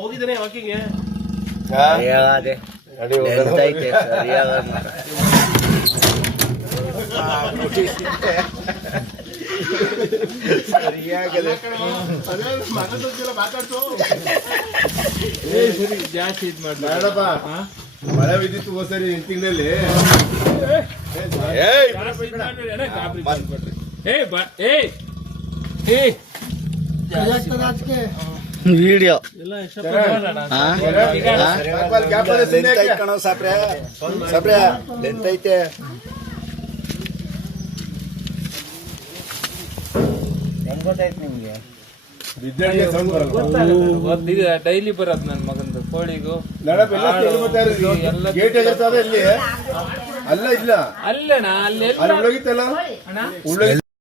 ಹೋಗಿದ್ದೇನೆ ವಾಕಿಂಗ್ ಸರಿ ಜಾಸ್ತಿ ಇದ್ ಮಾಡಪ್ಪ ಮಳೆ ಬಿದ್ದಿತ್ತು ಹೋದ ಸರಿ 8 ತಿಂಗಳಲ್ಲಿ ವಿಡಿಯೋ ಕಣೋ ಸಾಪ್ರೆ ಸಾಪ್ರೆ ಲೆಂತ್ ಐತೆ ಹೆಂಗ್ ಗೊತ್ತಾಯ್ತು ನಿಮ್ಗೆ? ಡೈಲಿ ಬರೋದು ನನ್ನ ಮಗಂದು ಕೋಳಿಗೂ ಅಲ್ಲ ಇಲ್ಲ ಅಲ್ಲಣ್ಣ ಅಲ್ಲಿ ಅಣ್ಣ